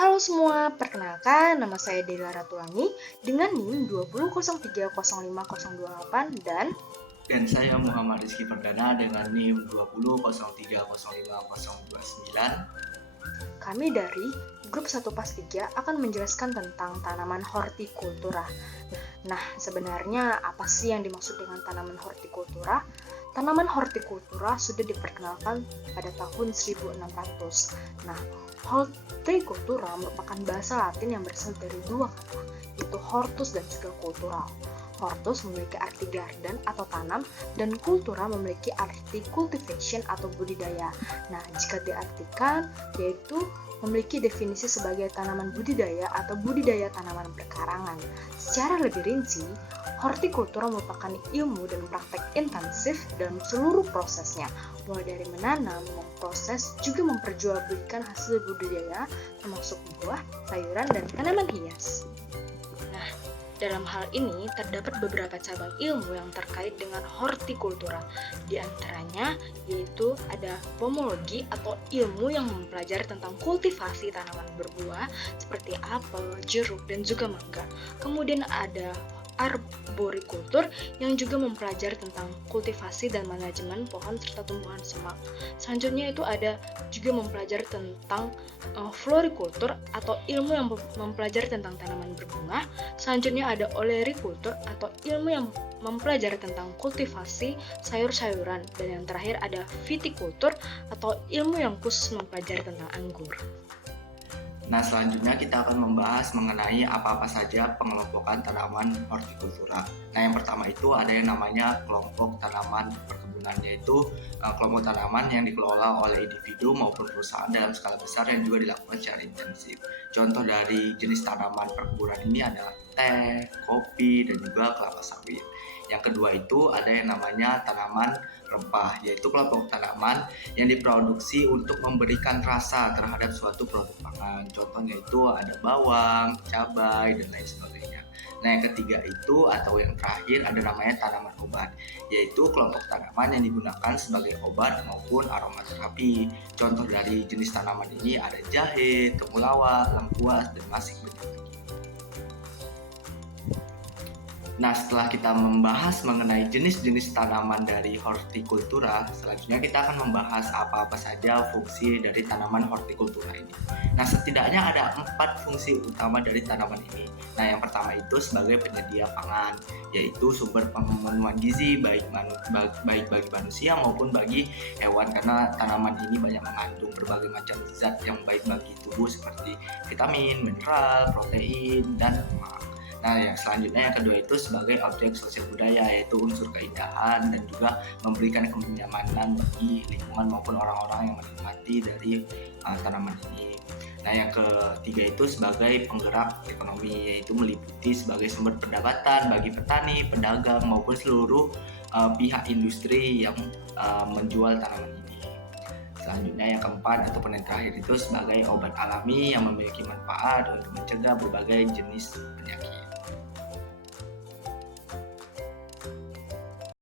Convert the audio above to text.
Halo semua, perkenalkan nama saya Dela Ratulangi dengan NIM 20030508 Dan saya Muhammad Rizky Perdana dengan NIM 2003050209. kami dari grup 1 PAS 3 akan menjelaskan tentang tanaman hortikultura. Nah, sebenarnya apa sih yang dimaksud dengan tanaman hortikultura? Tanaman hortikultura sudah diperkenalkan pada tahun 1600. Nah, hortikultura merupakan bahasa Latin yang berasal dari dua kata, yaitu hortus dan juga cultural. Hortus memiliki arti garden atau tanam, dan kultura memiliki arti cultivation atau budidaya. Nah, jika diartikan, yaitu memiliki definisi sebagai tanaman budidaya atau budidaya tanaman berkarangan. Secara lebih rinci, hortikultura merupakan ilmu dan praktek intensif dalam seluruh prosesnya, mulai dari menanam, memproses, juga memperjualbelikan hasil budidaya, termasuk buah, sayuran, dan tanaman hias. Dalam hal ini, terdapat beberapa cabang ilmu yang terkait dengan hortikultura. Di antaranya, yaitu ada pomologi atau ilmu yang mempelajari tentang kultivasi tanaman berbuah seperti apel, jeruk, dan juga mangga. Kemudian ada arborikultur yang juga mempelajari tentang kultivasi dan manajemen pohon serta tumbuhan semak. Selanjutnya itu ada juga mempelajari tentang florikultur atau ilmu yang mempelajari tentang tanaman berbunga. Selanjutnya ada olerikultur atau ilmu yang mempelajari tentang kultivasi sayur-sayuran, dan yang terakhir ada vitikultur atau ilmu yang khusus mempelajari tentang anggur. Nah, selanjutnya kita akan membahas mengenai apa-apa saja pengelompokan tanaman hortikultura. Nah, yang pertama itu ada yang namanya kelompok tanaman perkebunan, yaitu kelompok tanaman yang dikelola oleh individu maupun perusahaan dalam skala besar yang juga dilakukan secara intensif. Contoh dari jenis tanaman perkebunan ini adalah teh, kopi, dan juga kelapa sawit. Yang kedua itu ada yang namanya tanaman rempah, yaitu kelompok tanaman yang diproduksi untuk memberikan rasa terhadap suatu produk pangan. Contohnya itu ada bawang, cabai, dan lain sebagainya. Nah, yang ketiga itu atau yang terakhir ada namanya tanaman obat, yaitu kelompok tanaman yang digunakan sebagai obat maupun aromaterapi. Contoh dari jenis tanaman ini ada jahe, temulawak, lengkuas, dan masih banyak lagi. Nah, setelah kita membahas mengenai jenis-jenis tanaman dari hortikultura, selanjutnya kita akan membahas apa-apa saja fungsi dari tanaman hortikultura ini. Nah, setidaknya ada 4 fungsi utama dari tanaman ini. Nah, yang pertama itu sebagai penyedia pangan, yaitu sumber pemenuhan gizi baik bagi manusia maupun bagi hewan, karena tanaman ini banyak mengandung berbagai macam zat yang baik bagi tubuh seperti vitamin, mineral, protein, dan lemak. Nah, yang selanjutnya yang kedua itu sebagai objek sosial budaya, yaitu unsur keindahan dan juga memberikan kenyamanan bagi lingkungan maupun orang-orang yang menikmati dari tanaman ini. Nah, yang ketiga itu sebagai penggerak ekonomi, yaitu meliputi sebagai sumber pendapatan bagi petani, pedagang maupun seluruh pihak industri yang menjual tanaman ini. Selanjutnya yang keempat ataupun yang terakhir itu sebagai obat alami yang memiliki manfaat untuk mencegah berbagai jenis penyakit.